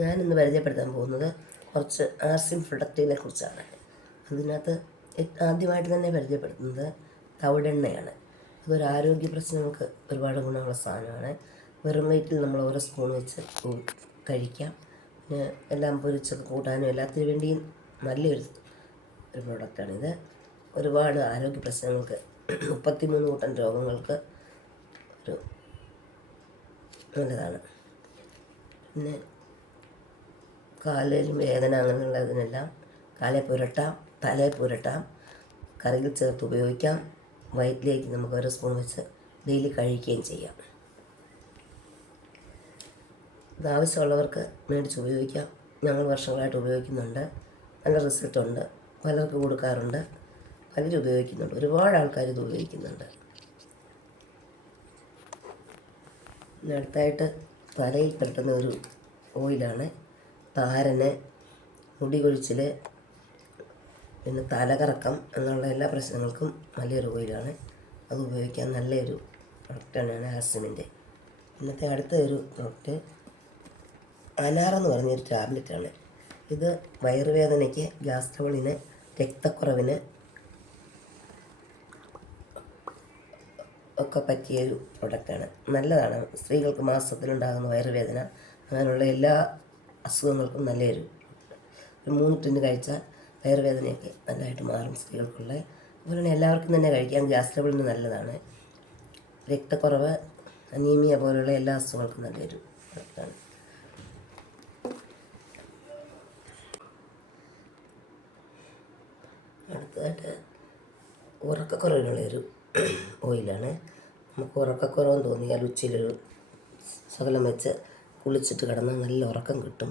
ഞാനിന്ന് പരിചയപ്പെടുത്താൻ പോകുന്നത് കുറച്ച് ആർസിം പ്രൊഡക്റ്റിനെ കുറിച്ചാണ്. അതിനകത്ത് ആദ്യമായിട്ട് തന്നെ പരിചയപ്പെടുത്തുന്നത് തവിടെണ്ണയാണ്. അതൊരു ആരോഗ്യ പ്രശ്നങ്ങൾക്ക് ഒരുപാട് ഗുണമുള്ള സാധനമാണ്. വെറും വയറ്റിൽ നമ്മൾ ഓരോ സ്പൂൺ വെച്ച് കഴിക്കാം. പിന്നെ എല്ലാം പൊരിച്ചൊക്കെ കൂട്ടാനും എല്ലാത്തിനും വേണ്ടിയും നല്ലൊരു പ്രൊഡക്റ്റാണിത്. ഒരുപാട് ആരോഗ്യ പ്രശ്നങ്ങൾക്ക് 33 കൂട്ടം രോഗങ്ങൾക്ക് ഒരു നല്ലതാണ്. പിന്നെ കാലിൽ വേദന അങ്ങനെയുള്ളതിനെല്ലാം കാലെ പുരട്ടാം, തലയെ പുരട്ടാം, കറിയിൽ ചേർത്ത് ഉപയോഗിക്കാം. വയറ്റിലേക്ക് നമുക്ക് ഒരു സ്പൂൺ വെച്ച് ഡെയിലി കഴിക്കുകയും ചെയ്യാം. ഇത് ആവശ്യമുള്ളവർക്ക് മേടിച്ച് ഉപയോഗിക്കാം. ഞങ്ങൾ വർഷങ്ങളായിട്ട് ഉപയോഗിക്കുന്നുണ്ട്. നല്ല റിസൾട്ടുണ്ട്. പലർക്ക് കൊടുക്കാറുണ്ട്. പലരും ഉപയോഗിക്കുന്നുണ്ട്. ഒരുപാട് ആൾക്കാർ ഇത് ഉപയോഗിക്കുന്നുണ്ട്. അടുത്തായിട്ട് തലയിൽ പുരട്ടുന്ന ഒരു ഓയിലാണ്. താരന്, മുടി കൊഴിച്ചിൽ, പിന്നെ തലകറക്കം എന്നുള്ള എല്ലാ പ്രശ്നങ്ങൾക്കും നല്ലൊരു ഓയിലാണ്. അത് ഉപയോഗിക്കാൻ നല്ലൊരു പ്രൊഡക്റ്റാണ് ആർസിമിൻ്റെ. ഇന്നത്തെ അടുത്ത ഒരു പ്രൊഡക്റ്റ് അനാറെന്ന് പറഞ്ഞൊരു ടാബ്ലറ്റാണ്. ഇത് വയറുവേദനയ്ക്ക്, ഗ്യാസ് ട്രബിളിന്, രക്തക്കുറവിന് ഒക്കെ പറ്റിയൊരു പ്രൊഡക്റ്റാണ്. നല്ലതാണ്. സ്ത്രീകൾക്ക് മാസത്തിലുണ്ടാകുന്ന വയറുവേദന അങ്ങനെയുള്ള എല്ലാ അസുഖങ്ങൾക്കും നല്ലൊരു 3 ടിന്ന് കഴിച്ചാൽ വയറുവേദനയൊക്കെ നല്ലതായിട്ട് മാറും സ്ത്രീകൾക്കുള്ള. അതുപോലെ തന്നെ എല്ലാവർക്കും തന്നെ കഴിക്കാം. ഗ്യാസ് ട്രബിളിന് നല്ലതാണ്. രക്തക്കുറവ്, അനീമിയ പോലുള്ള എല്ലാ അസുഖങ്ങൾക്കും നല്ലൊരു പ്രൊഡക്റ്റാണ്. അടുത്തതായിട്ട് ഉറക്കക്കുറവിനുള്ളൊരു ഓയിലാണ്. നമുക്ക് ഉറക്കക്കുറവെന്ന് തോന്നിയാൽ ഉച്ചയിലൊരു ശകലം വെച്ച് കുളിച്ചിട്ട് കിടന്നാൽ നല്ല ഉറക്കം കിട്ടും.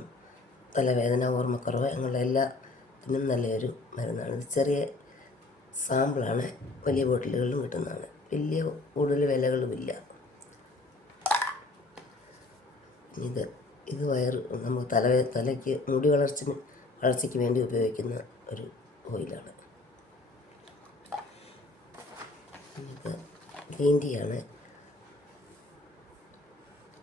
തലവേദന, ഓർമ്മക്കുറവ് അങ്ങനെയുള്ള എല്ലാത്തിനും നല്ലൊരു മരുന്നാണ്. ഇത് ചെറിയ സാമ്പിളാണ്. വലിയ ബോട്ടിലുകളിലും കിട്ടുന്നതാണ്. വലിയ കൂടുതൽ വിലകളുമില്ല. ഇത് നമുക്ക് തലയ്ക്ക് മുടി വളർച്ചയ്ക്ക് വേണ്ടി ഉപയോഗിക്കുന്ന ഒരു ഓയിലാണ്. ഇത് ഗ്രീൻ ടീയാണ്.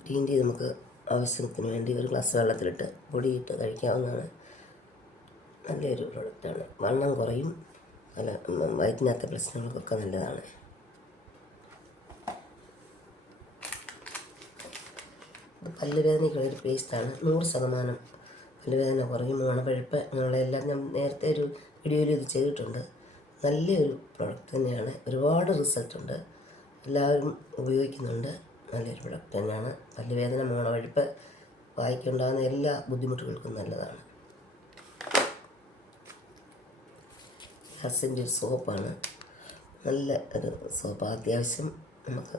ഗ്രീൻ ടീ നമുക്ക് ആവശ്യത്തിന് വേണ്ടി ഒരു ഗ്ലാസ് വെള്ളത്തിലിട്ട് പൊടിയിട്ട് കഴിക്കാവുന്നതാണ്. നല്ലൊരു പ്രൊഡക്റ്റാണ്. വണ്ണം കുറയും. വയറ്റിനകത്തെ പ്രശ്നങ്ങൾക്കൊക്കെ നല്ലതാണ്. പല്ലുവേദനയ്ക്കുള്ളൊരു പേസ്റ്റാണ്. 100% പല്ലുവേദന കുറയും. മണപ്പഴുപ്പ് അങ്ങനെയുള്ള എല്ലാം ഞാൻ നേരത്തെ ഒരു വീഡിയോയിൽ ഇത് ചെയ്തിട്ടുണ്ട്. നല്ലൊരു പ്രൊഡക്റ്റ് തന്നെയാണ്. ഒരുപാട് റിസൾട്ടുണ്ട്. എല്ലാവരും ഉപയോഗിക്കുന്നുണ്ട്. നല്ലൊരു പ്രൊഡക്റ്റ് തന്നെയാണ്. പല്ലുവേദന, മണപ്പഴുപ്പ്, വായ്ക്കുണ്ടാകുന്ന എല്ലാ ബുദ്ധിമുട്ടുകൾക്കും നല്ലതാണ്. ഹസിൻ്റെ ഒരു സോപ്പാണ്. നല്ല ഒരു സോപ്പ്. അത്യാവശ്യം നമുക്ക്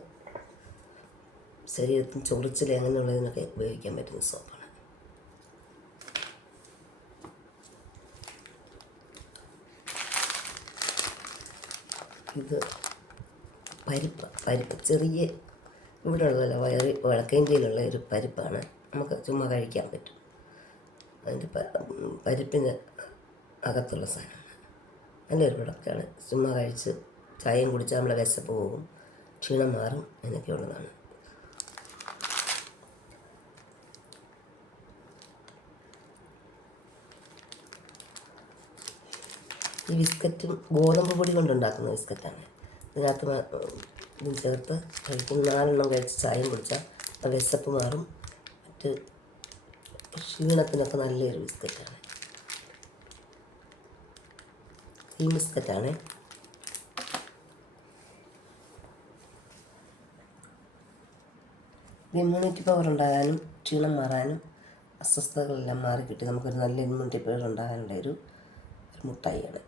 ശരീരത്തിന് ചൊറിച്ചിൽ അങ്ങനെയുള്ളതിനൊക്കെ ഉപയോഗിക്കാൻ പറ്റുന്ന സോപ്പാണ്. ഇത് പരിപ്പ് ചെറിയ ഇവിടെ ഉള്ളതല്ല, വടക്കേന്ത്യയിലുള്ള ഒരു പരിപ്പാണ്. നമുക്ക് ചുമ്മാ കഴിക്കാൻ പറ്റും. അതിൻ്റെ പരിപ്പിന് അകത്തുള്ള സാധനമാണ്. നല്ലൊരു പ്രൊഡക്റ്റാണ്. ചുമ്മാ കഴിച്ച് ചായയും കുടിച്ചാൽ നമ്മുടെ വിശപ്പ് പോകും, ക്ഷീണം മാറും, അതിനൊക്കെ ഉള്ളതാണ്. ഈ ബിസ്ക്കറ്റും ഗോതമ്പ് പൊടി കൊണ്ടുണ്ടാക്കുന്ന ബിസ്ക്കറ്റാണ്. ഇതിനകത്ത് ഇതും ചേർത്ത് കഴിക്കും. 4 എണ്ണം കഴിച്ച് ചായയും കുടിച്ചാൽ വിശപ്പ് മാറും. മറ്റ് ക്ഷീണത്തിനൊക്കെ നല്ലൊരു ബിസ്ക്കറ്റാണ്. ഈ ബിസ്ക്കറ്റാണ്. ഇമ്മ്യൂണിറ്റി പവർ ഉണ്ടാകാനും ക്ഷീണം മാറാനും അസ്വസ്ഥതകളെല്ലാം മാറിക്കിട്ടി നമുക്കൊരു നല്ല ഇമ്മ്യൂണിറ്റി പവർ ഉണ്ടാകാനുള്ള ഒരു മുട്ടായിയാണ്.